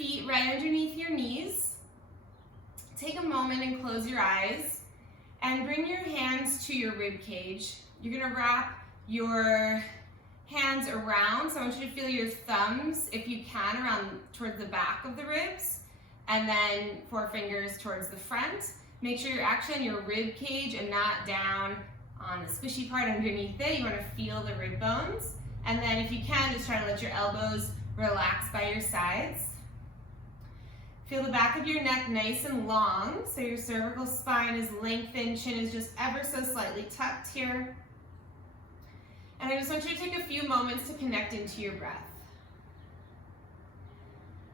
feet right underneath your knees. Take a moment and close your eyes and bring your hands to your rib cage. You're gonna wrap your hands around, so I want you to feel your thumbs, if you can, around towards the back of the ribs, and then 4 fingers towards the front. Make sure you're actually in your rib cage and not down on the squishy part underneath it. You want to feel the rib bones. And then if you can, just try to let your elbows relax by your sides. Feel the back of your neck nice and long, so your cervical spine is lengthened, chin is just ever so slightly tucked here. And I just want you to take a few moments to connect into your breath.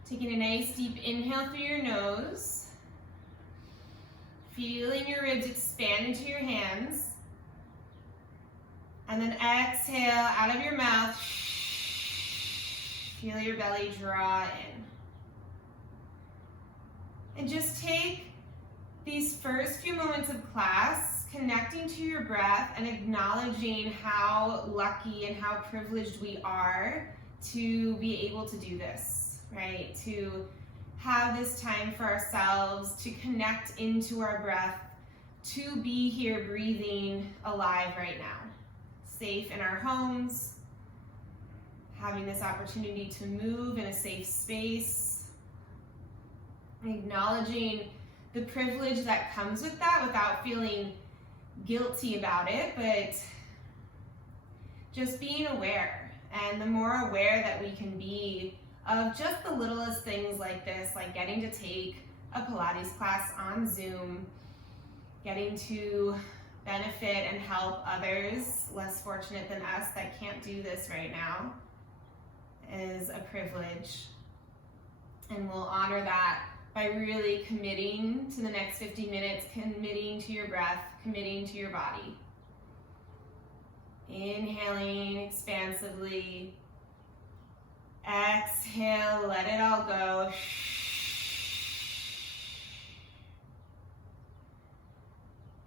Taking a nice deep inhale through your nose. Feeling your ribs expand into your hands. And then exhale out of your mouth. Feel your belly draw in. And just take these first few moments of class connecting to your breath and acknowledging how lucky and how privileged we are to be able to do this, right? To have this time for ourselves, to connect into our breath, to be here breathing alive right now, safe in our homes, having this opportunity to move in a safe space, acknowledging the privilege that comes with that without feeling guilty about it, but just being aware. And the more aware that we can be of just the littlest things like this, like getting to take a Pilates class on Zoom, getting to benefit and help others less fortunate than us that can't do this right now, is a privilege. And we'll honor that by really committing to the next 50 minutes, committing to your breath, committing to your body. Inhaling expansively. Exhale, let it all go.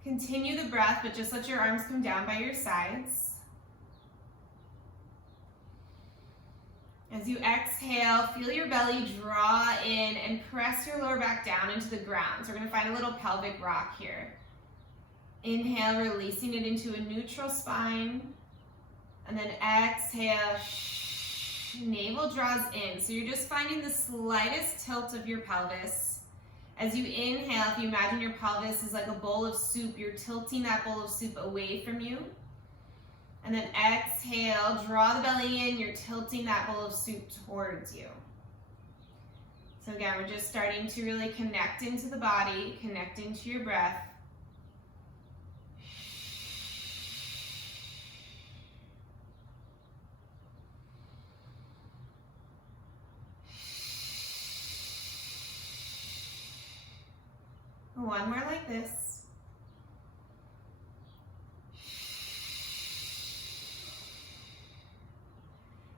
Continue the breath, but just let your arms come down by your sides. As you exhale, feel your belly draw in and press your lower back down into the ground. So we're gonna find a little pelvic rock here. Inhale, releasing it into a neutral spine. And then exhale, navel draws in. So you're just finding the slightest tilt of your pelvis. As you inhale, if you imagine your pelvis is like a bowl of soup, you're tilting that bowl of soup away from you. And then exhale, draw the belly in, you're tilting that bowl of soup towards you. So again, we're just starting to really connect into the body, connect into your breath. One more like this.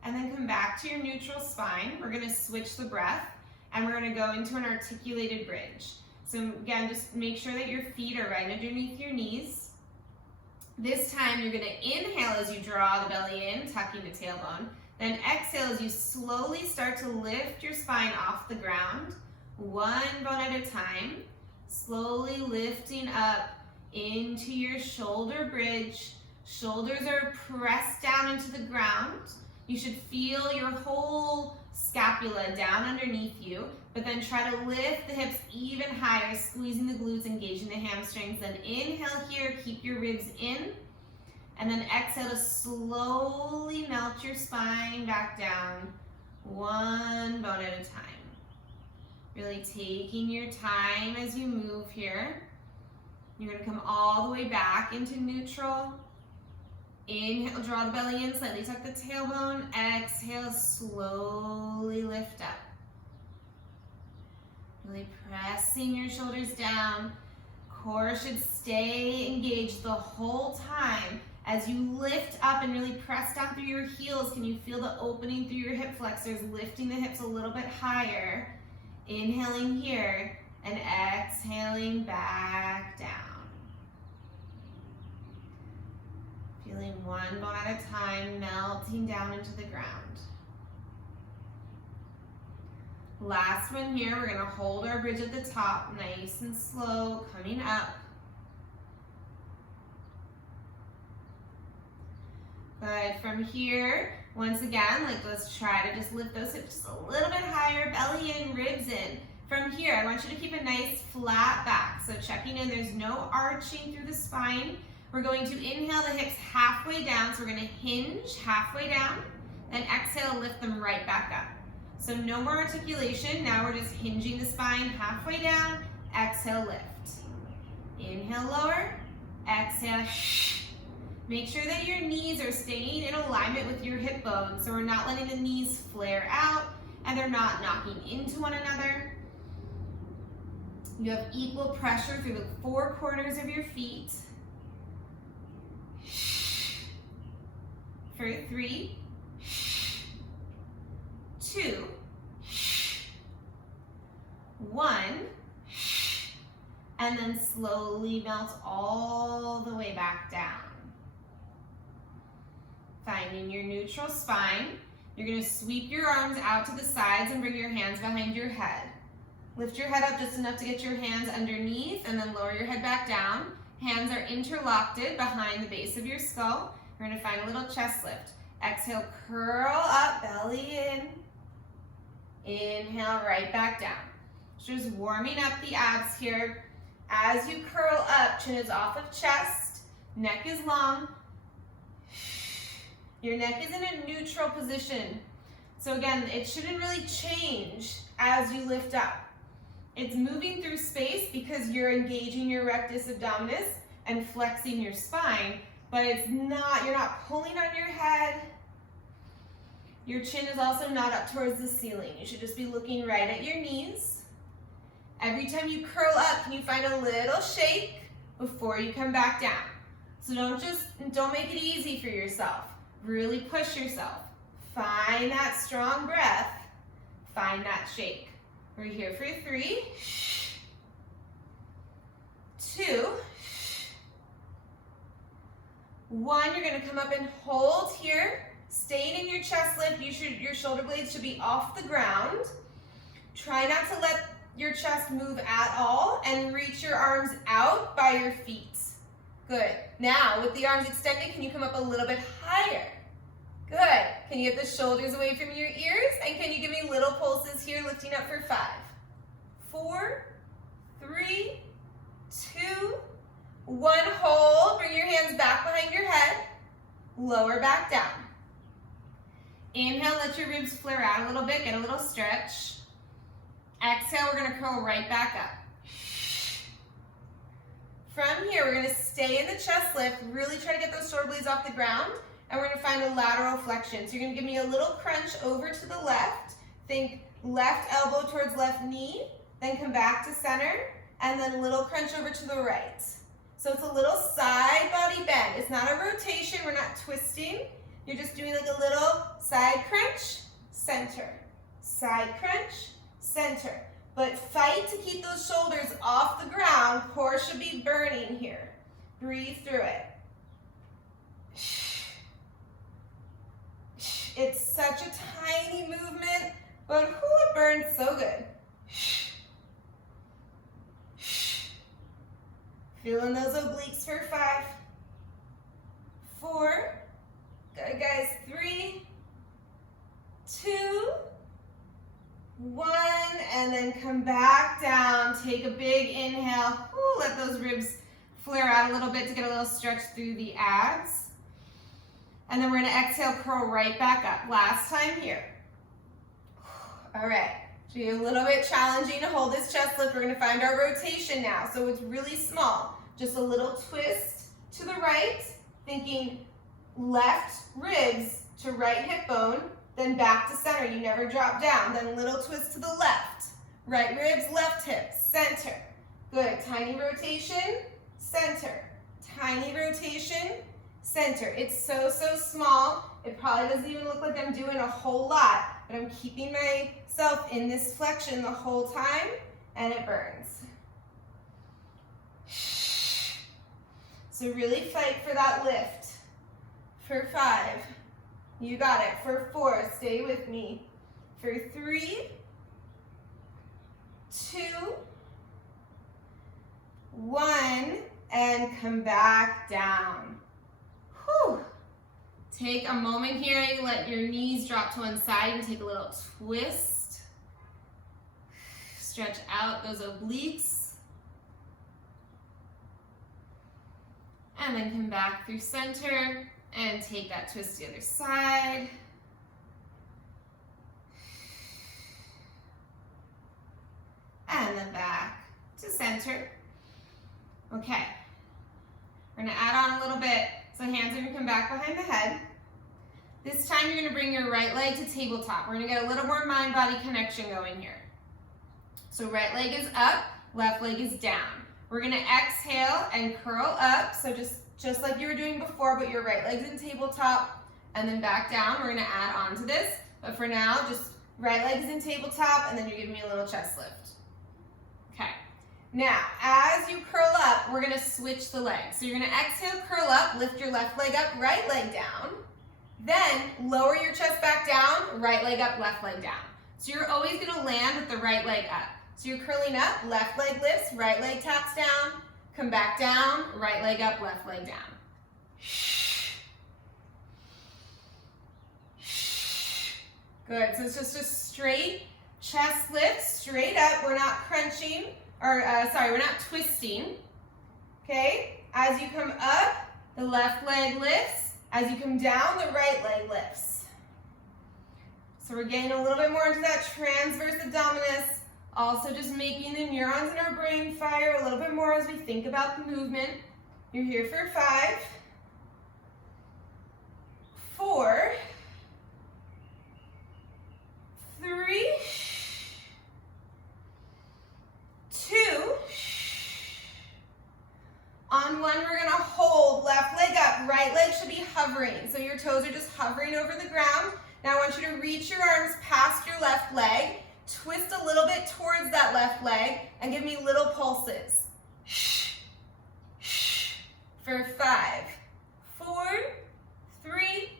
And then come back to your neutral spine. We're gonna switch the breath and we're gonna go into an articulated bridge. So again, just make sure that your feet are right underneath your knees. This time you're gonna inhale as you draw the belly in, tucking the tailbone. Then exhale as you slowly start to lift your spine off the ground, one bone at a time, slowly lifting up into your shoulder bridge. Shoulders are pressed down into the ground. You should feel your whole scapula down underneath you, but then try to lift the hips even higher, squeezing the glutes, engaging the hamstrings. Then inhale here, keep your ribs in, and then exhale to slowly melt your spine back down, one bone at a time. Really taking your time as you move here. You're gonna come all the way back into neutral. Inhale, draw the belly in, slightly tuck the tailbone. Exhale, slowly lift up. Really pressing your shoulders down. Core should stay engaged the whole time. As you lift up and really press down through your heels, can you feel the opening through your hip flexors, lifting the hips a little bit higher? Inhaling here and exhaling back down. Feeling one bone at a time, melting down into the ground. Last one here, we're gonna hold our bridge at the top, nice and slow, coming up. Good, from here, once again, like let's try to just lift those hips just a little bit higher, belly in, ribs in. From here, I want you to keep a nice flat back. So checking in, there's no arching through the spine. We're going to inhale the hips halfway down. So we're gonna hinge halfway down, then exhale, lift them right back up. So no more articulation. Now we're just hinging the spine halfway down, exhale, lift. Inhale, lower, exhale, Make sure that your knees are staying in alignment with your hip bones, so we're not letting the knees flare out and they're not knocking into one another. You have equal pressure through the four corners of your feet. For 3, 2, 1, and then slowly melt all the way back down. Finding your neutral spine, you're going to sweep your arms out to the sides and bring your hands behind your head. Lift your head up just enough to get your hands underneath and then lower your head back down. Hands are interlocked behind the base of your skull. You're going to find a little chest lift. Exhale, curl up, belly in. Inhale, right back down. Just warming up the abs here. As you curl up, chin is off of chest, neck is long. Your neck is in a neutral position. So again, it shouldn't really change as you lift up. It's moving through space because you're engaging your rectus abdominis and flexing your spine, but it's not, you're not pulling on your head. Your chin is also not up towards the ceiling. You should just be looking right at your knees. Every time you curl up, can you find a little shake before you come back down? So don't make it easy for yourself. Really push yourself. Find that strong breath. Find that shake. We're here for 3, 2, 1. You're going to come up and hold here. Staying in your chest lift, your shoulder blades should be off the ground. Try not to let your chest move at all and reach your arms out by your feet. Good. Now, with the arms extended, can you come up a little bit higher? Good. Can you get the shoulders away from your ears? And can you give me little pulses here, lifting up for 5, 4, 3, 2, 1. Hold. Bring your hands back behind your head. Lower back down. Inhale, let your ribs flare out a little bit, get a little stretch. Exhale, we're going to curl right back up. From here, we're going to stay in the chest lift, really try to get those shoulder blades off the ground, and we're going to find a lateral flexion. So you're going to give me a little crunch over to the left. Think left elbow towards left knee, then come back to center, and then a little crunch over to the right. So it's a little side body bend. It's not a rotation, we're not twisting. You're just doing like a little side crunch, center, side crunch, center. But fight to keep those shoulders off the ground. Core should be burning here. Breathe through it. It's such a tiny movement, but it burns so good. Feeling those obliques for 5, 4, good guys, 3, 2, 1, and then come back down. Take a big inhale. Ooh, let those ribs flare out a little bit to get a little stretch through the abs. And then we're going to exhale, curl right back up. Last time here. All right. So you're a little bit challenging to hold this chest lift. We're going to find our rotation now. So it's really small. Just a little twist to the right, thinking left ribs to right hip bone, then back to center. You never drop down. Then a little twist to the left. Right ribs, left hip, center. Good. Tiny rotation, center. Tiny rotation, center. It's so small. It probably doesn't even look like I'm doing a whole lot, but I'm keeping myself in this flexion the whole time, and it burns. So really fight for that lift. For 5, you got it. For 4, stay with me. For 3, 2, 1, and come back down. Whew. Take a moment here, let your knees drop to one side and take a little twist. Stretch out those obliques. And then come back through center and take that twist to the other side. And then back to center. Okay. We're gonna add on a little bit. So hands are gonna come back behind the head. This time you're gonna bring your right leg to tabletop. We're gonna get a little more mind-body connection going here. So right leg is up, left leg is down. We're gonna exhale and curl up. So just like you were doing before, but your right leg's in tabletop and then back down. We're gonna add on to this. But for now, just right leg's in tabletop and then you're giving me a little chest lift. Okay. Now, as you curl up, we're gonna switch the legs. So you're gonna exhale, curl up, lift your left leg up, right leg down. Then lower your chest back down, right leg up, left leg down. So you're always gonna land with the right leg up. So you're curling up, left leg lifts, right leg taps down, come back down, right leg up, left leg down. Good, so it's just a straight chest lift, straight up. We're not crunching, we're not twisting. Okay, as you come up, the left leg lifts. As you come down, the right leg lifts. So we're getting a little bit more into that transverse abdominis. Also just making the neurons in our brain fire a little bit more as we think about the movement. You're here for 5, 4, 3, 2. On 1, we're gonna hold, left leg up, right leg should be hovering. So your toes are just hovering over the ground. Now I want you to reach your arms past your left leg, twist a little bit towards that left leg, and give me little pulses. For 5, 4, 3,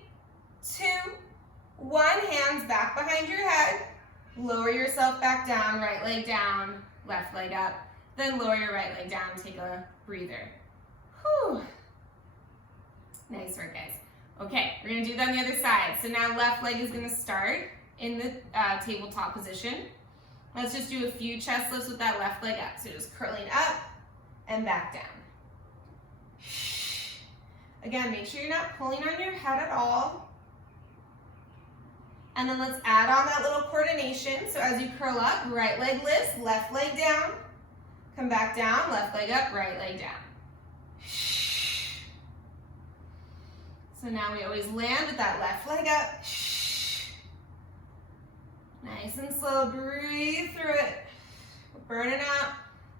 2, 1. Hands back behind your head. Lower yourself back down, right leg down, left leg up. Then lower your right leg down, take a breather. Whew. Nice work, guys. Okay, we're gonna do that on the other side. So now left leg is gonna start in the tabletop position. Let's just do a few chest lifts with that left leg up. So just curling up and back down. Again, make sure you're not pulling on your head at all. And then let's add on that little coordination. So as you curl up, right leg lifts, left leg down. Come back down, left leg up, right leg down. So now we always land with that left leg up. Nice and slow, breathe through it. We're burning out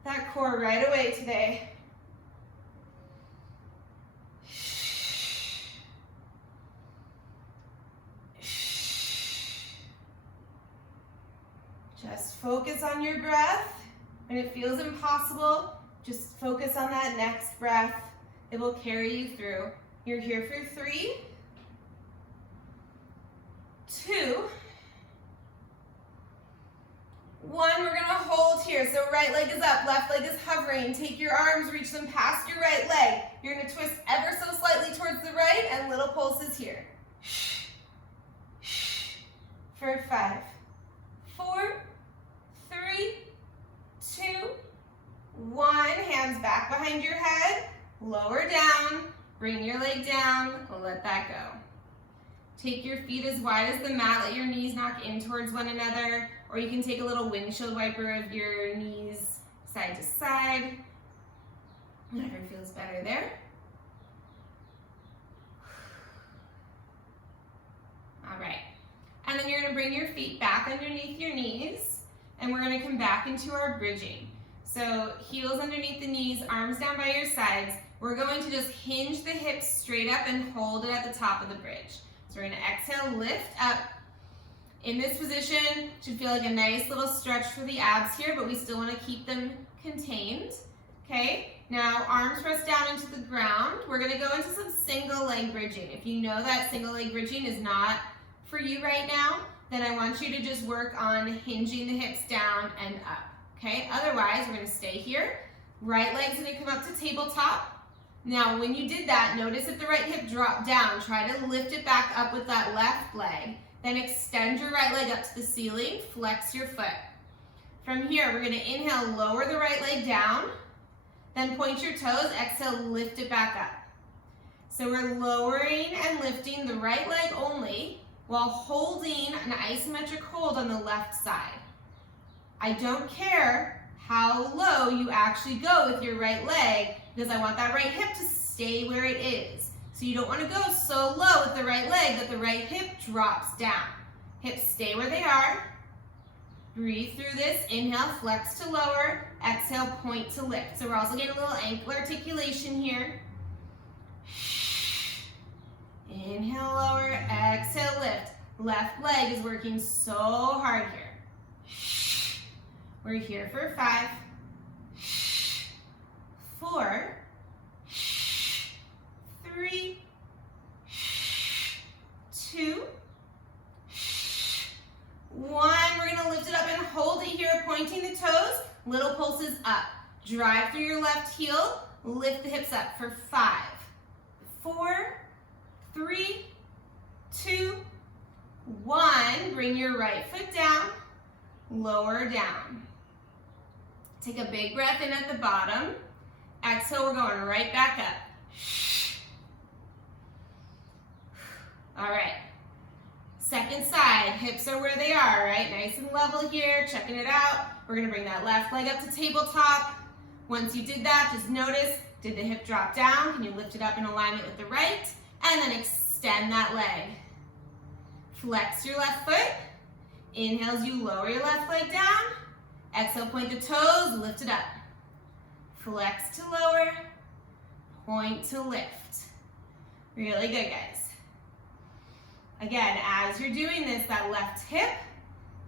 that core right away today. Just focus on your breath. When it feels impossible, just focus on that next breath. It will carry you through. You're here for 3, 2, 1. We're gonna hold here. So right leg is up, left leg is hovering. Take your arms, reach them past your right leg. You're gonna twist ever so slightly towards the right and little pulses here. For 5, 4, 3, 2, 1. Hands back behind your head, lower down. Bring your leg down, let that go. Take your feet as wide as the mat, let your knees knock in towards one another, or you can take a little windshield wiper of your knees side to side. Whatever feels better there. All right, and then you're gonna bring your feet back underneath your knees, and we're gonna come back into our bridging. So heels underneath the knees, arms down by your sides. We're going to just hinge the hips straight up and hold it at the top of the bridge. So we're gonna exhale, lift up. In this position, should feel like a nice little stretch for the abs here, but we still wanna keep them contained, okay? Now, arms press down into the ground. We're gonna go into some single leg bridging. If you know that single leg bridging is not for you right now, then I want you to just work on hinging the hips down and up, okay? Otherwise, we're gonna stay here. Right leg's gonna come up to tabletop. Now, when you did that, notice if the right hip dropped down, try to lift it back up with that left leg. Then extend your right leg up to the ceiling, flex your foot. From here, we're gonna inhale, lower the right leg down, then point your toes, exhale, lift it back up. So we're lowering and lifting the right leg only while holding an isometric hold on the left side. I don't care how low you actually go with your right leg because I want that right hip to stay where it is. So you don't want to go so low with the right leg that the right hip drops down. Hips stay where they are. Breathe through this. Inhale, flex to lower. Exhale, point to lift. So we're also getting a little ankle articulation here. Inhale, lower. Exhale, lift. Left leg is working so hard here. We're here for 5, 4, 3, 2, 1. We're gonna lift it up and hold it here, pointing the toes, little pulses up. Drive through your left heel, lift the hips up for 5, 4, 3, 2, 1. Bring your right foot down, lower down. Take a big breath in at the bottom. Exhale, we're going right back up. All right. Second side, hips are where they are, right? Nice and level here, checking it out. We're gonna bring that left leg up to tabletop. Once you did that, just notice, did the hip drop down? Can you lift it up in alignment with the right? And then extend that leg. Flex your left foot. Inhale as you lower your left leg down. Exhale, point the toes, lift it up. Flex to lower, point to lift. Really good, guys. Again, as you're doing this, that left hip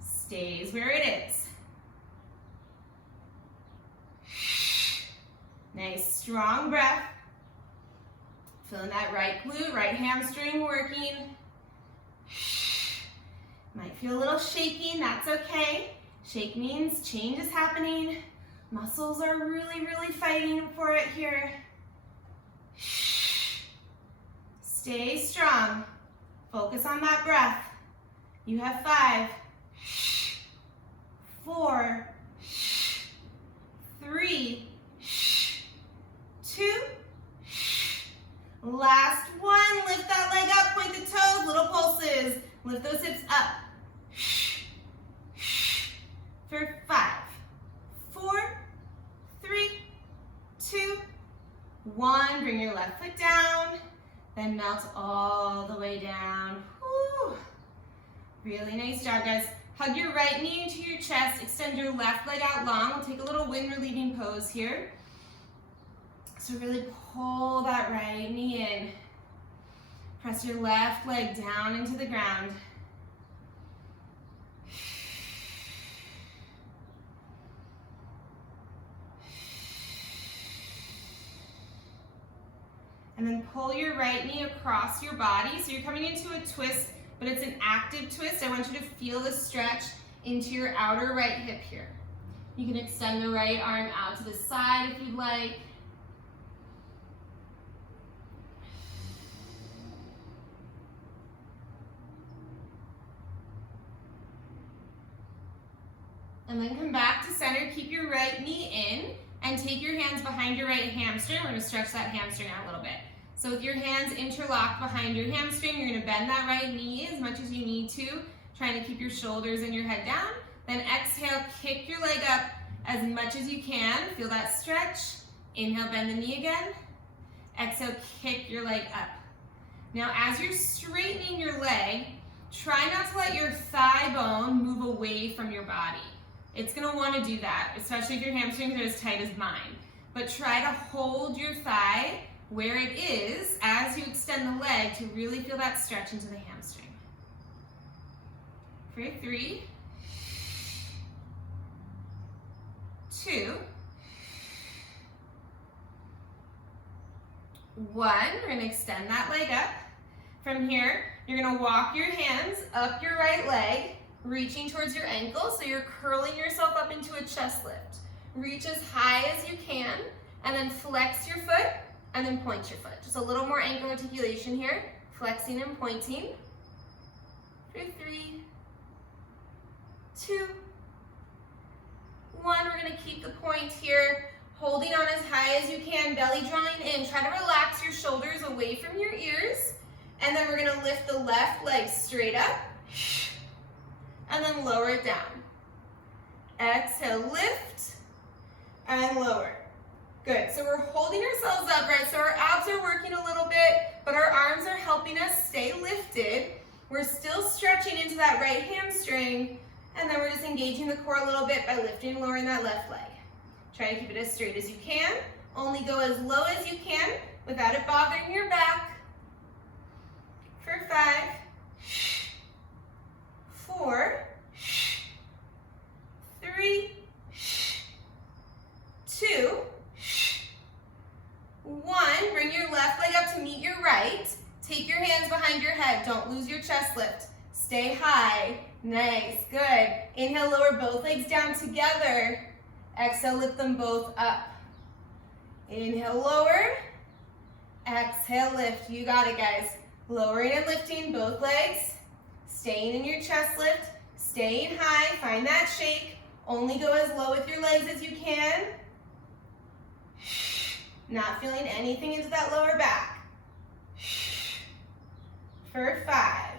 stays where it is. Nice, strong breath. Feeling that right glute, right hamstring working. Might feel a little shaking, that's okay. Shake means change is happening. Muscles are really, really fighting for it here. Stay strong. Focus on that breath. You have 5, 4, 3, 2. Last one. Lift that leg up, point the toes, little pulses. Lift those hips up. For 5, 4, 3, 2, 1. Bring your left foot down. Then melt all the way down. Woo. Really nice job, guys. Hug your right knee into your chest. Extend your left leg out long. We'll take a little wind relieving pose here. So really pull that right knee in. Press your left leg down into the ground. And then pull your right knee across your body. So you're coming into a twist, but it's an active twist. I want you to feel the stretch into your outer right hip here. You can extend the right arm out to the side if you'd like. And then come back to center. Keep your right knee in and take your hands behind your right hamstring. We're gonna stretch that hamstring out a little bit. So with your hands interlocked behind your hamstring, you're gonna bend that right knee as much as you need to, trying to keep your shoulders and your head down. Then exhale, kick your leg up as much as you can. Feel that stretch. Inhale, bend the knee again. Exhale, kick your leg up. Now as you're straightening your leg, try not to let your thigh bone move away from your body. It's gonna wanna do that, especially if your hamstrings are as tight as mine. But try to hold your thigh where it is as you extend the leg to really feel that stretch into the hamstring. For 3, 2, 1. We're gonna extend that leg up. From here, you're gonna walk your hands up your right leg, reaching towards your ankle, so you're curling yourself up into a chest lift. Reach as high as you can, and then flex your foot, and then point your foot. Just a little more ankle articulation here, flexing and pointing. For 3, 2, 1. We're gonna keep the point here, holding on as high as you can, belly drawing in. Try to relax your shoulders away from your ears, and then we're gonna lift the left leg straight up, and then lower it down. Exhale, lift, and lower. Good, so we're holding ourselves upright, so our abs are working a little bit, but our arms are helping us stay lifted. We're still stretching into that right hamstring, and then we're just engaging the core a little bit by lifting and lowering that left leg. Try to keep it as straight as you can. Only go as low as you can without it bothering your back. For 5, 4, 3, 2, 1. Bring your left leg up to meet your right. Take your hands behind your head. Don't lose your chest lift. Stay high. Nice, good. Inhale, lower both legs down together. Exhale, lift them both up. Inhale, lower. Exhale, lift. You got it, guys. Lowering and lifting both legs. Staying in your chest lift. Staying high. Find that shake. Only go as low with your legs as you can. Not feeling anything into that lower back. For 5,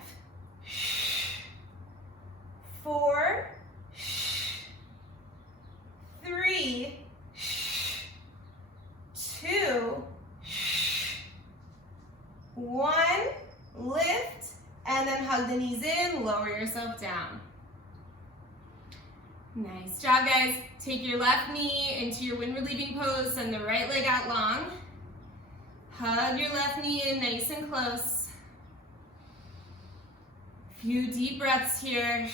4, 3, 2, 1. Lift, and then hug the knees in, lower yourself down. Nice job, guys. Take your left knee into your wind relieving pose, send the right leg out long. Hug your left knee in nice and close. Few deep breaths here.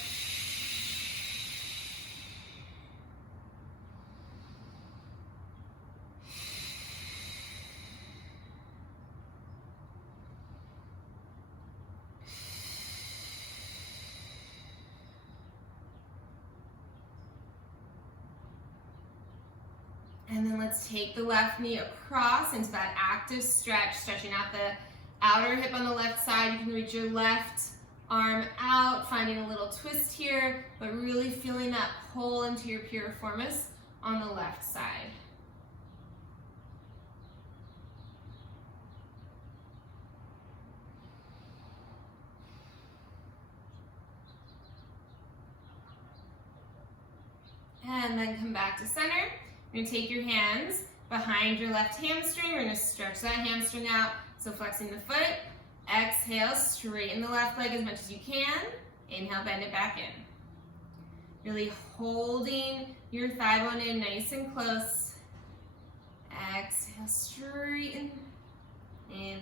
And then let's take the left knee across into that active stretch, stretching out the outer hip on the left side. You can reach your left arm out, finding a little twist here, but really feeling that pull into your piriformis on the left side. And then come back to center. You're gonna take your hands behind your left hamstring. We're gonna stretch that hamstring out. So flexing the foot. Exhale, straighten the left leg as much as you can. Inhale, bend it back in. Really holding your thigh bone in nice and close. Exhale, straighten. Inhale.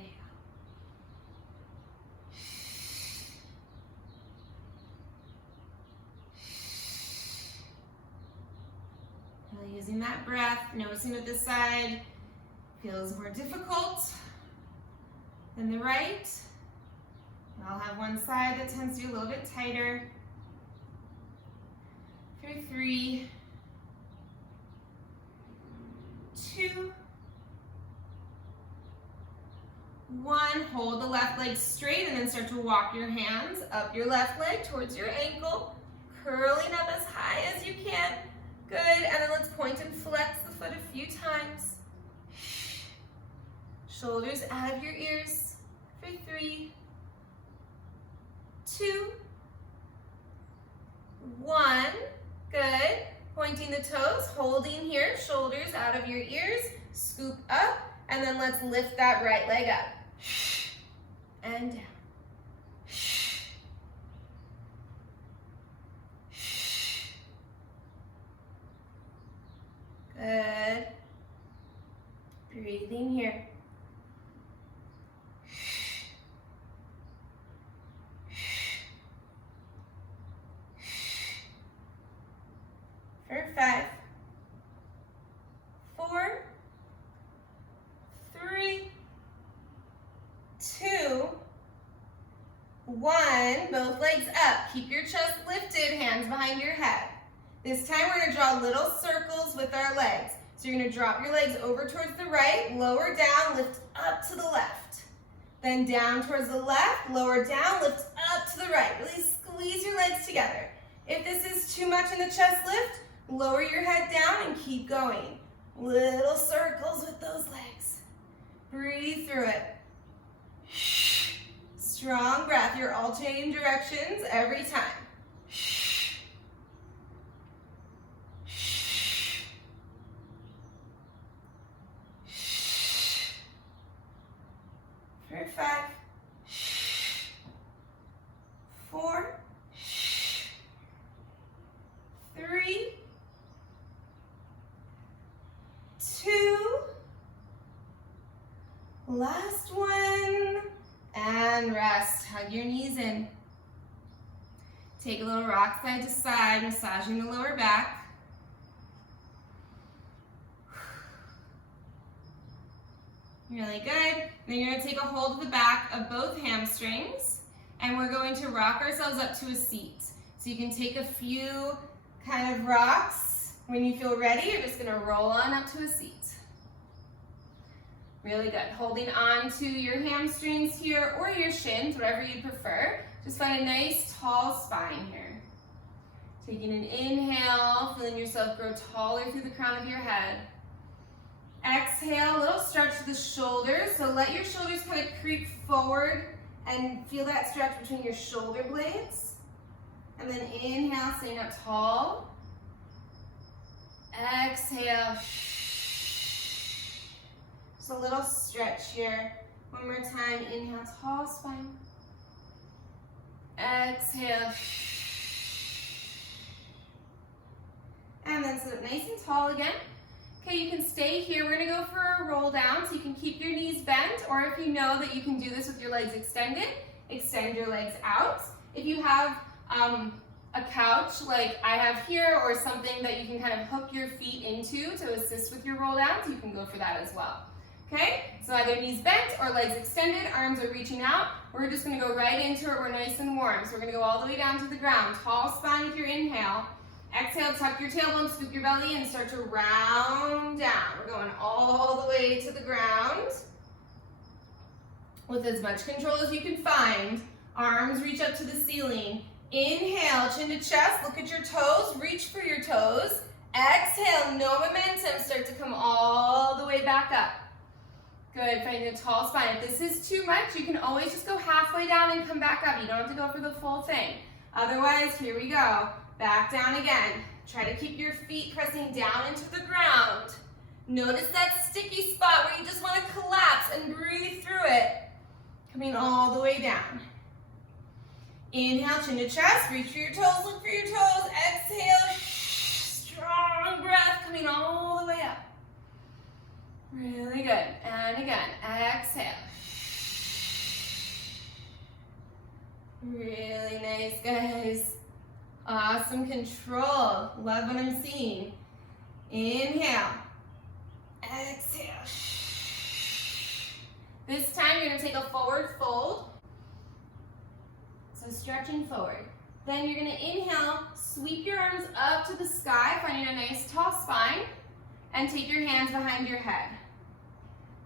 Really using that breath, noticing that this side feels more difficult than the right. I'll have one side that tends to be a little bit tighter. For 3, 2, 1. Hold the left leg straight and then start to walk your hands up your left leg towards your ankle, curling up as high as you can. Good, and then let's point and flex the foot a few times. Shoulders out of your ears. For 3, 2, 1. Good. Pointing the toes, holding here, shoulders out of your ears. Scoop up, and then let's lift that right leg up. And down. Good. Breathing here. For 5, 4, 3, 2, 1. 1, both legs up. Keep your chest lifted, hands behind your head. This time we're going to draw little circles with our legs. So you're going to drop your legs over towards the right, lower down, lift up to the left. Then down towards the left, lower down, lift up to the right. Really squeeze your legs together. If this is too much in the chest lift, lower your head down and keep going. Little circles with those legs. Breathe through it. Strong breath. You're alternating directions every time. For 5, 4, 3, 2, last one, and rest. Hug your knees in. Take a little rock side to side, massaging the lower back. Really good. Then you're going to take a hold of the back of both hamstrings, and we're going to rock ourselves up to a seat. So you can take a few kind of rocks. When you feel ready, you're just going to roll on up to a seat. Really good. Holding on to your hamstrings here or your shins, whatever you prefer. Just find a nice tall spine here. Taking an inhale, feeling yourself grow taller through the crown of your head. Exhale, a little stretch to the shoulders. So let your shoulders kind of creep forward and feel that stretch between your shoulder blades. And then inhale, staying up tall. Exhale. Just a little stretch here. One more time. Inhale, tall spine. Exhale. And then sit up nice and tall again. Okay, you can stay here. We're going to go for a roll down, so you can keep your knees bent, or if you know that you can do this with your legs extended, extend your legs out. If you have a couch like I have here, or something that you can kind of hook your feet into to assist with your roll downs, you can go for that as well. Okay, so either knees bent or legs extended, arms are reaching out. We're just going to go right into it. We're nice and warm. So we're going to go all the way down to the ground. Tall spine with your inhale. Exhale, tuck your tailbone, scoop your belly in, start to round down. We're going all the way to the ground. With as much control as you can find, arms reach up to the ceiling. Inhale, chin to chest, look at your toes, reach for your toes. Exhale, no momentum, start to come all the way back up. Good, finding a tall spine. If this is too much, you can always just go halfway down and come back up. You don't have to go for the full thing. Otherwise, here we go. Back down again. Try to keep your feet pressing down into the ground. Notice that sticky spot where you just want to collapse and breathe through it. Coming all the way down. Inhale, chin to chest, reach for your toes, look for your toes. Exhale, strong breath coming all the way up. Really good. And again, exhale. Really nice, guys. Awesome control. Love what I'm seeing. Inhale. Exhale. This time you're going to take a forward fold. So stretching forward. Then you're going to inhale, sweep your arms up to the sky, finding a nice tall spine, and take your hands behind your head.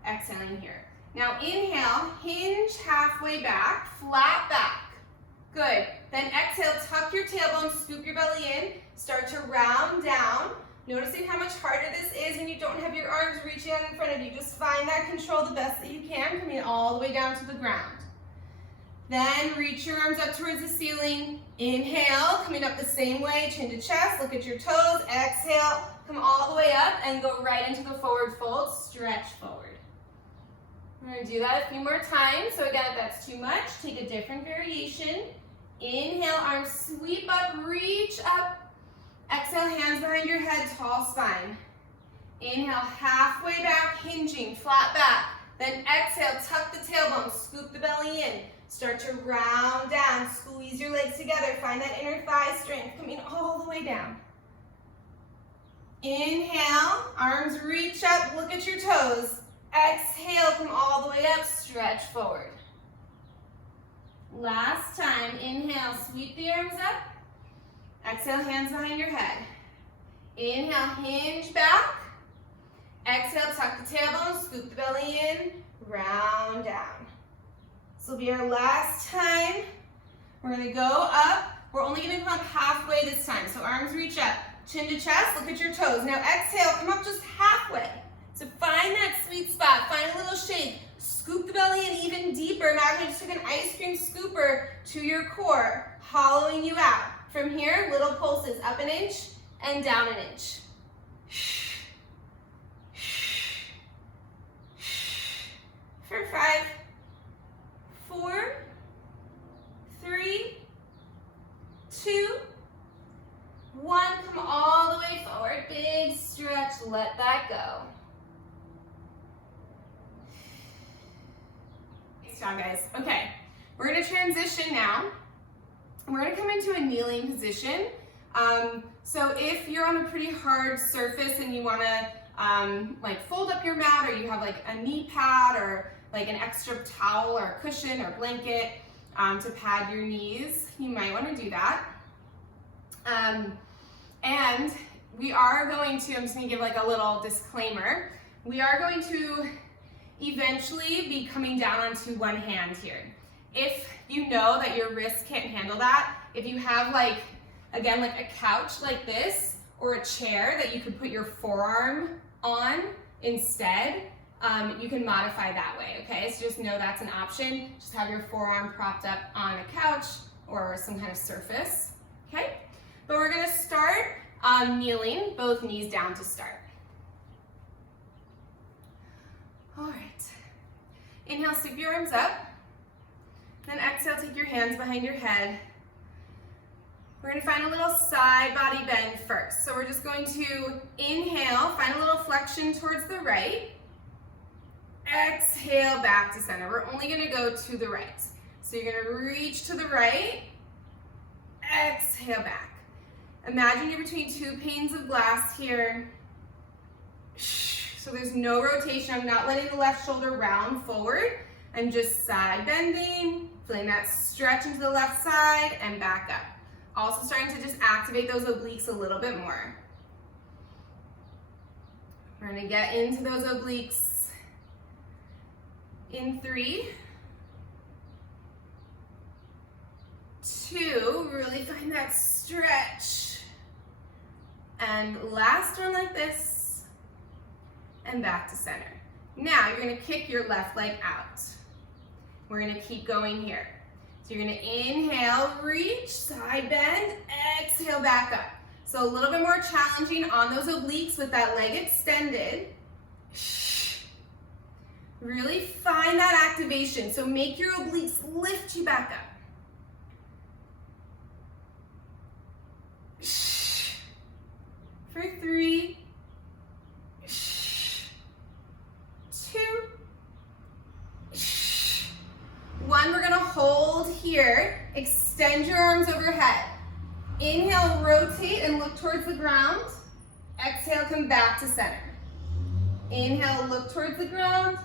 Exhaling here. Now inhale, hinge halfway back, flat back. Good. Then exhale, tuck your tailbone, scoop your belly in, start to round down. Noticing how much harder this is when you don't have your arms reaching out in front of you. Just find that control the best that you can, coming all the way down to the ground. Then reach your arms up towards the ceiling. Inhale, coming up the same way, chin to chest, look at your toes. Exhale, come all the way up and go right into the forward fold, stretch forward. We're going to do that a few more times. So again, if that's too much, take a different variation. Inhale, arms sweep up, reach up. Exhale, hands behind your head, tall spine. Inhale, halfway back, hinging, flat back. Then exhale, tuck the tailbone, scoop the belly in. Start to round down, squeeze your legs together. Find that inner thigh strength coming all the way down. Inhale, arms reach up, look at your toes. Exhale, come all the way up, stretch forward. Last time, inhale, sweep the arms up. Exhale, hands behind your head. Inhale, hinge back. Exhale, tuck the tailbone, scoop the belly in, round down. This will be our last time. We're gonna go up. We're only gonna come up halfway this time. So arms reach up, chin to chest, look at your toes. Now exhale, come up just halfway. So find that sweet spot, find a little shake. Scoop the belly in even deeper. Imagine I just took an ice cream scooper to your core, hollowing you out. From here, little pulses, up an inch and down an inch. For 5, 4, 3, 2, 1. Come all the way forward. Big stretch. Let that go. Nice job, guys. Okay, we're going to transition now. We're going to come into a kneeling position. So if you're on a pretty hard surface and you want to like fold up your mat, or you have like a knee pad or like an extra towel or cushion or blanket to pad your knees, you might want to do that. And we are going to, I'm just going to give like a little disclaimer, we are going to eventually be coming down onto one hand here. If you know that your wrist can't handle that, if you have like, again, like a couch like this or a chair that you could put your forearm on instead, you can modify that way, okay? So just know that's an option. Just have your forearm propped up on a couch or some kind of surface, okay? But we're gonna start kneeling, both knees down to start. All right. Inhale, sweep your arms up. Then exhale, take your hands behind your head. We're gonna find a little side body bend first. So we're just going to inhale, find a little flexion towards the right. Exhale, back to center. We're only gonna go to the right. So you're gonna reach to the right, exhale back. Imagine you're between two panes of glass here. So there's no rotation. I'm not letting the left shoulder round forward. I'm just side bending, feeling that stretch into the left side and back up. Also starting to just activate those obliques a little bit more. We're gonna get into those obliques in 3, 2, really find that stretch. And last one like this, and back to center. Now you're gonna kick your left leg out. We're gonna keep going here. So you're gonna inhale, reach, side bend, exhale, back up. So a little bit more challenging on those obliques with that leg extended. Really find that activation. So make your obliques lift you back up. For 3, 2, 1. We're gonna hold here. Extend your arms overhead. Inhale, rotate and look towards the ground. Exhale, come back to center. Inhale, look towards the ground.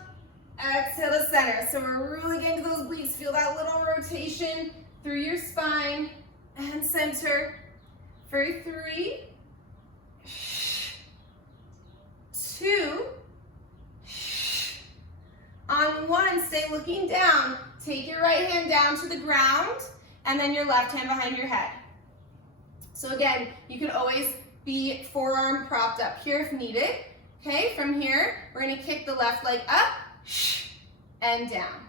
Exhale to center. So we're really getting to those obliques. Feel that little rotation through your spine and center. For 3, 2, on 1, stay looking down. Take your right hand down to the ground and then your left hand behind your head. So again, you can always be forearm propped up here if needed. Okay, from here, we're gonna kick the left leg up and down.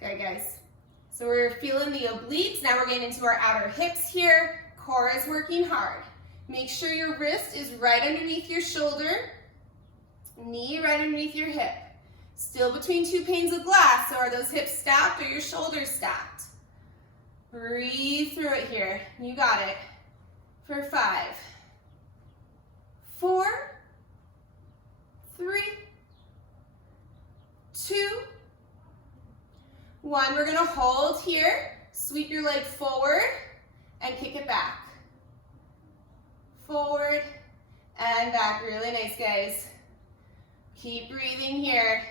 Okay, guys. So we're feeling the obliques. Now we're getting into our outer hips here. Core is working hard. Make sure your wrist is right underneath your shoulder, knee right underneath your hip. Still between two panes of glass, so are those hips stacked or your shoulders stacked? Breathe through it here. You got it. For 5, 4, 3, 2, 1. We're gonna hold here. Sweep your leg forward and kick it back. Forward and back. Really nice, guys. Keep breathing here.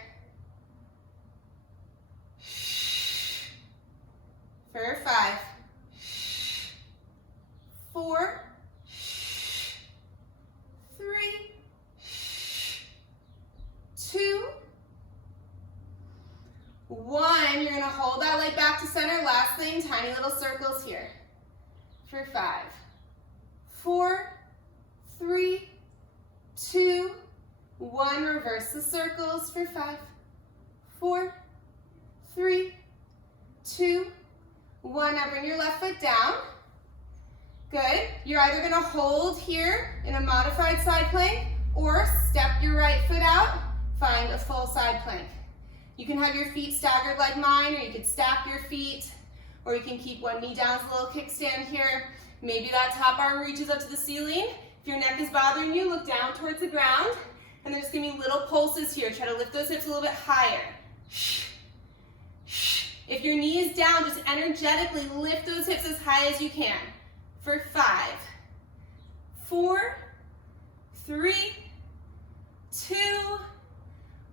For 5, 4, 3, 2, 1. You're going to hold that leg back to center. Last thing, tiny little circles here. For 5, 4, 3, 2, 1. Reverse the circles for 5, 4, 3, 2, 1. Now bring your left foot down. Good. You're either going to hold here in a modified side plank or step your right foot out, find a full side plank. You can have your feet staggered like mine, or you could stack your feet, or you can keep one knee down as a little kickstand here. Maybe that top arm reaches up to the ceiling. If your neck is bothering you, look down towards the ground, and then just give me little pulses here. Try to lift those hips a little bit higher. If your knee is down, just energetically lift those hips as high as you can. For 5, 4, 3, 2,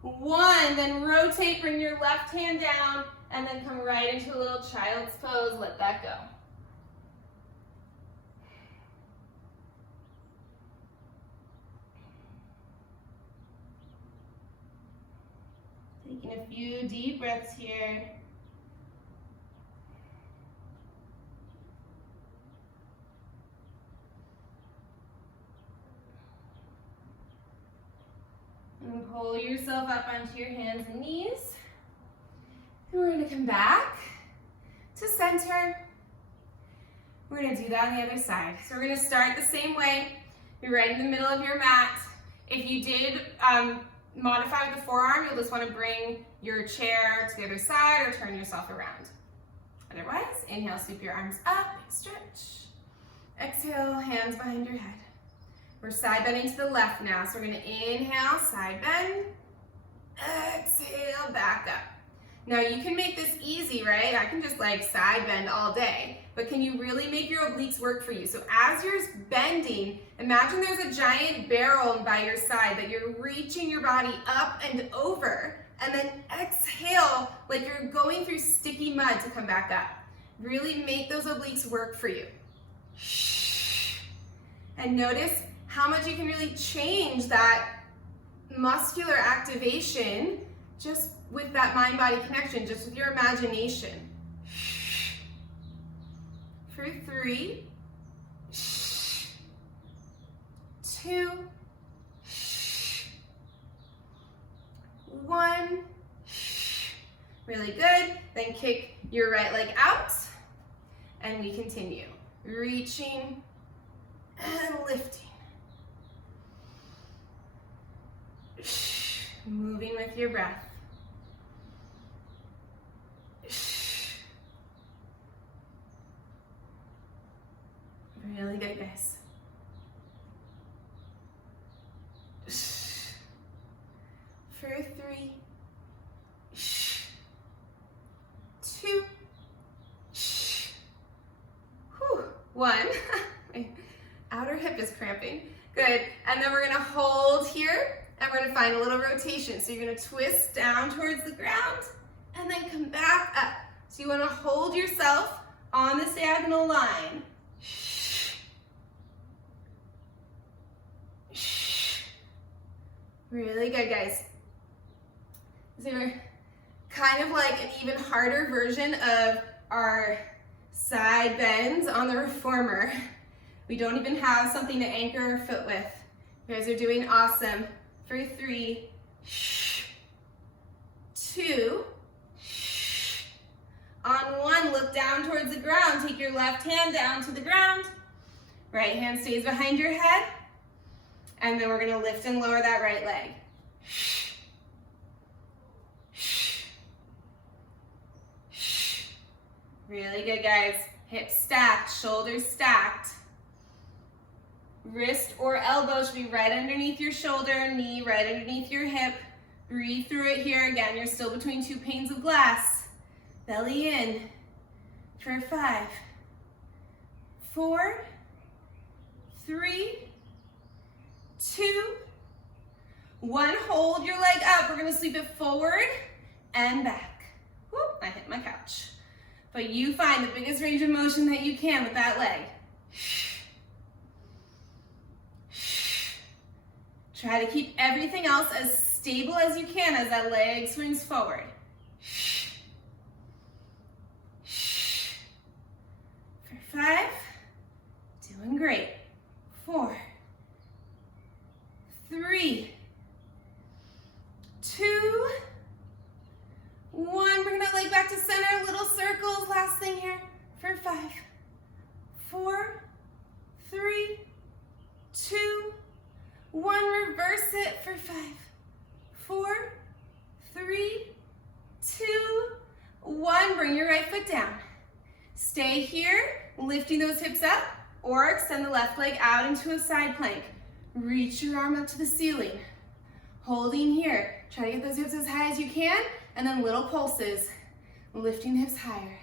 1. Then rotate, bring your left hand down, and then come right into a little child's pose. Let that go. Taking a few deep breaths here. And pull yourself up onto your hands and knees. And we're going to come back to center. We're going to do that on the other side. So we're going to start the same way. You're right in the middle of your mat. If you did modify with the forearm, you'll just want to bring your chair to the other side or turn yourself around. Otherwise, inhale, sweep your arms up, stretch. Exhale, hands behind your head. We're side bending to the left now, so we're going to inhale, side bend, exhale, back up. Now you can make this easy, right? I can just like side bend all day, but can you really make your obliques work for you? So as you're bending, imagine there's a giant barrel by your side that you're reaching your body up and over, and then exhale like you're going through sticky mud to come back up. Really make those obliques work for you. And notice how much you can really change that muscular activation just with that mind-body connection, just with your imagination. For 3, 2, 1. Really good. Then kick your right leg out, and we continue. Reaching and lifting. Moving with your breath. Really good, guys. For 3, 2, 1. My outer hip is cramping. Good. And then we're going to hold here. And we're going to find a little rotation. So you're going to twist down towards the ground and then come back up. So you want to hold yourself on this diagonal line. Really good, guys. So we're kind of like an even harder version of our side bends on the reformer. We don't even have something to anchor our foot with. You guys are doing awesome. For 3, 2, on 1, look down towards the ground. Take your left hand down to the ground. Right hand stays behind your head. And then we're going to lift and lower that right leg. Really good, guys. Hips stacked, shoulders stacked. Wrist or elbow should be right underneath your shoulder, knee right underneath your hip. Breathe through it here. Again, you're still between 2 panes of glass. Belly in for 5, 4, 3, 2, 1, hold your leg up. We're gonna sweep it forward and back. Whoop, I hit my couch. But you find the biggest range of motion that you can with that leg. Try to keep everything else as stable as you can as that leg swings forward. For 5, doing great. 4, 3, 2, 1. Bring that leg back to center, little circles. Last thing here for 5, 4, 3, 2, 1. Reverse it for 5, 4, 3, 2, 1. Bring your right foot down. Stay here, lifting those hips up, or extend the left leg out into a side plank. Reach your arm up to the ceiling. Holding here. Try to get those hips as high as you can, and then little pulses, lifting the hips higher.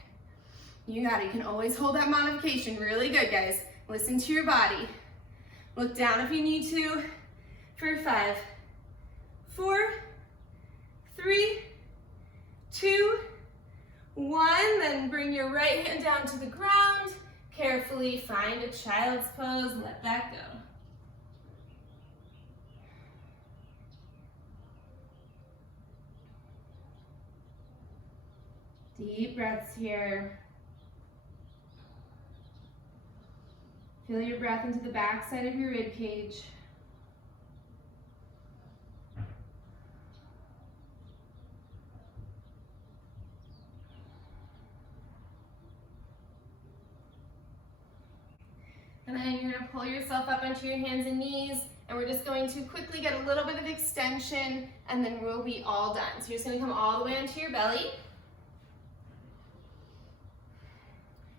You got it. You can always hold that modification. Really good, guys. Listen to your body. Look down if you need to. For 5, 4, 3, 2, 1. Then bring your right hand down to the ground. Carefully find a child's pose. Let that go. Deep breaths here. Feel your breath into the back side of your rib cage. And then you're going to pull yourself up onto your hands and knees, and we're just going to quickly get a little bit of extension, and then we'll be all done. So you're just going to come all the way onto your belly.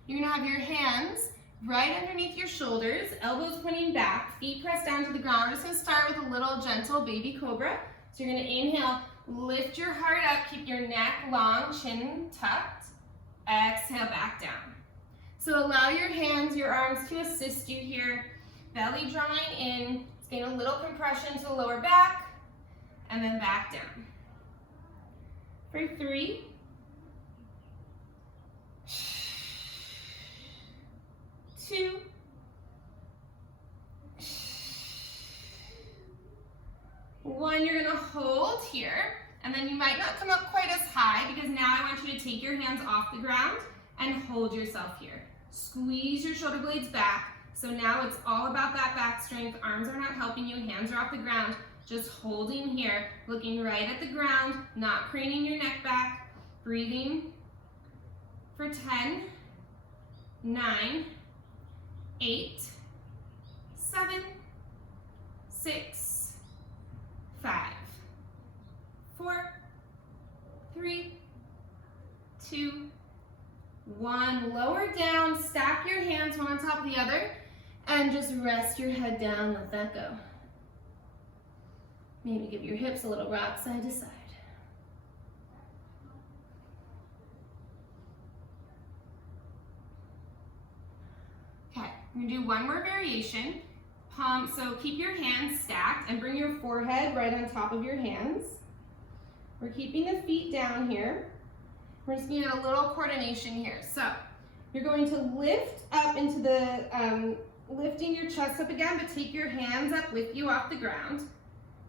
You're going to have your hands right underneath your shoulders, elbows pointing back, feet pressed down to the ground. We're just going to start with a little gentle baby cobra. So you're going to inhale, lift your heart up, keep your neck long, chin tucked. Exhale, back down. So allow your hands, your arms to assist you here. Belly drawing in, it's getting a little compression to the lower back, and then back down. For 3, 2, 1. You're gonna hold here, and then you might not come up quite as high because now I want you to take your hands off the ground and hold yourself here. Squeeze your shoulder blades back. So now it's all about that back strength. Arms are not helping you, hands are off the ground. Just holding here, looking right at the ground, not craning your neck back. Breathing for 10, 9, 8, 7, 6, 5, 4, 3, 2, 1. Lower down, stack your hands one on top of the other, and just rest your head down, let that go. Maybe give your hips a little rock side to side. Okay, we're gonna do one more variation. So keep your hands stacked and bring your forehead right on top of your hands. We're keeping the feet down here. We're just gonna get a little coordination here. So you're going to lift up into the, lifting your chest up again, but take your hands up with you off the ground.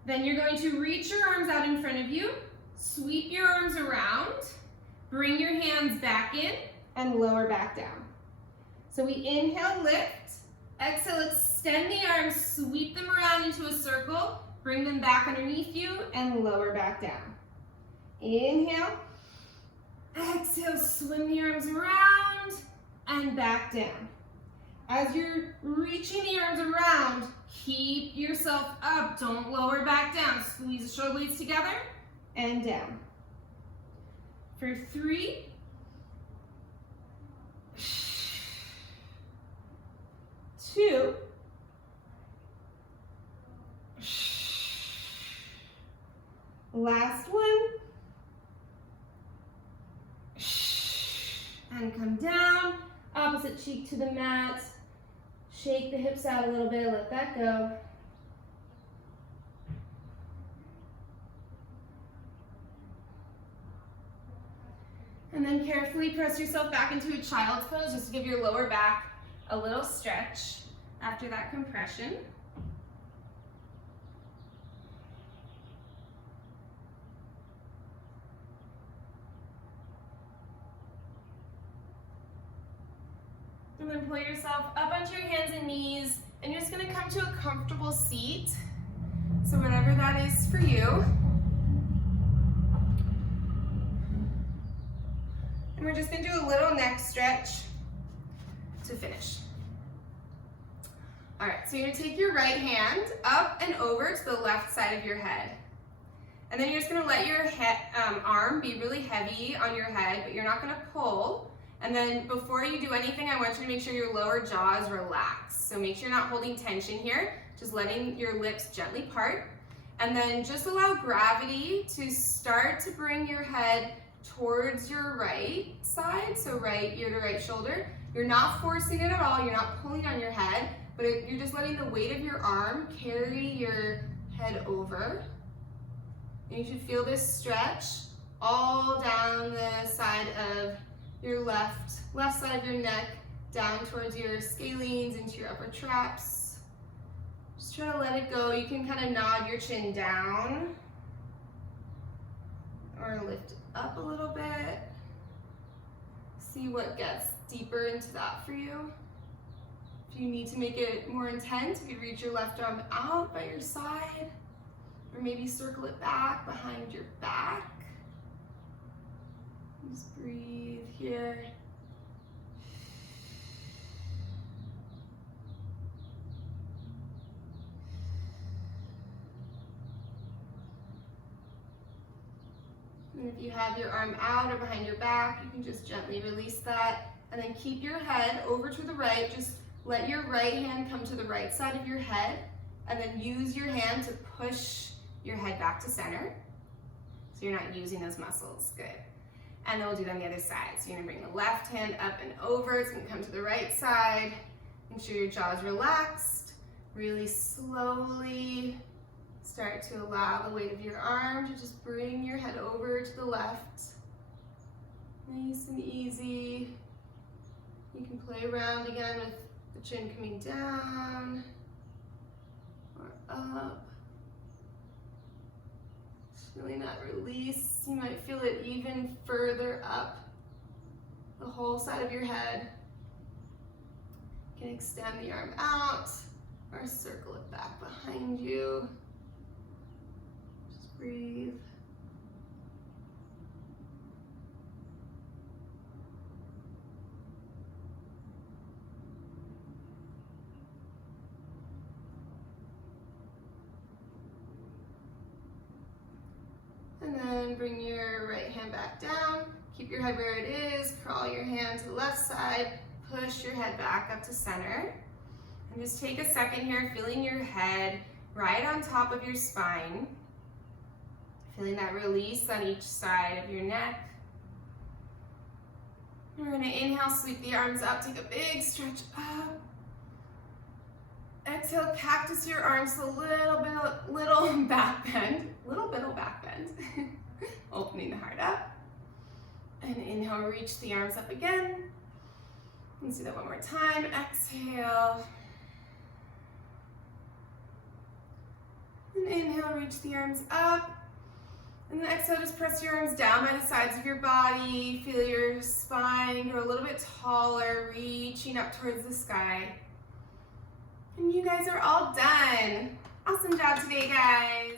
Then you're going to reach your arms out in front of you, sweep your arms around, bring your hands back in, and lower back down. So we inhale, lift, exhale, extend the arms, sweep them around into a circle, bring them back underneath you, and lower back down. Inhale, exhale, swim the arms around, and back down. As you're reaching the arms around, keep yourself up, don't lower back down. Squeeze the shoulder blades together, and down. For 3, 2, last one, and come down, opposite cheek to the mat, shake the hips out a little bit, let that go. And then carefully press yourself back into a child's pose just to give your lower back a little stretch after that compression. And then pull yourself up onto your hands and knees, and you're just gonna come to a comfortable seat. So whatever that is for you. And we're just gonna do a little neck stretch to finish. All right, so you're gonna take your right hand up and over to the left side of your head. And then you're just gonna let your arm be really heavy on your head, but you're not gonna pull. And then before you do anything, I want you to make sure your lower jaw is relaxed. So make sure you're not holding tension here, just letting your lips gently part. And then just allow gravity to start to bring your head towards your right side, so right ear to right shoulder. You're not forcing it at all, you're not pulling on your head, but you're just letting the weight of your arm carry your head over. And you should feel this stretch all down the side of your left side of your neck, down towards your scalenes, into your upper traps. Just try to let it go. You can kind of nod your chin down or lift it up a little bit. See what gets deeper into that for you. If you need to make it more intense, you could reach your left arm out by your side, or maybe circle it back behind your back. Just breathe here. And if you have your arm out or behind your back, you can just gently release that. And then keep your head over to the right. Just let your right hand come to the right side of your head. And then use your hand to push your head back to center. So you're not using those muscles. Good. And then we'll do it on the other side. So you're gonna bring the left hand up and over. It's gonna come to the right side. Make sure your jaw is relaxed. Really slowly start to allow the weight of your arm to just bring your head over to the left. Nice and easy. You can play around again with the chin coming down or up. Feeling that release, you might feel it even further up the whole side of your head. You can extend the arm out or circle it back behind you. Just breathe. And then bring your right hand back down. Keep your head where it is. Crawl your hand to the left side. Push your head back up to center. And just take a second here, feeling your head right on top of your spine. Feeling that release on each side of your neck. We're gonna inhale, sweep the arms up, take a big stretch up. Exhale, cactus your arms, a little back bend. Little bit of back bend. Opening the heart up. And inhale, reach the arms up again. Let's do that one more time. Exhale. And inhale, reach the arms up. And then exhale, just press your arms down by the sides of your body. Feel your spine grow a little bit taller, reaching up towards the sky. And you guys are all done. Awesome job today, guys.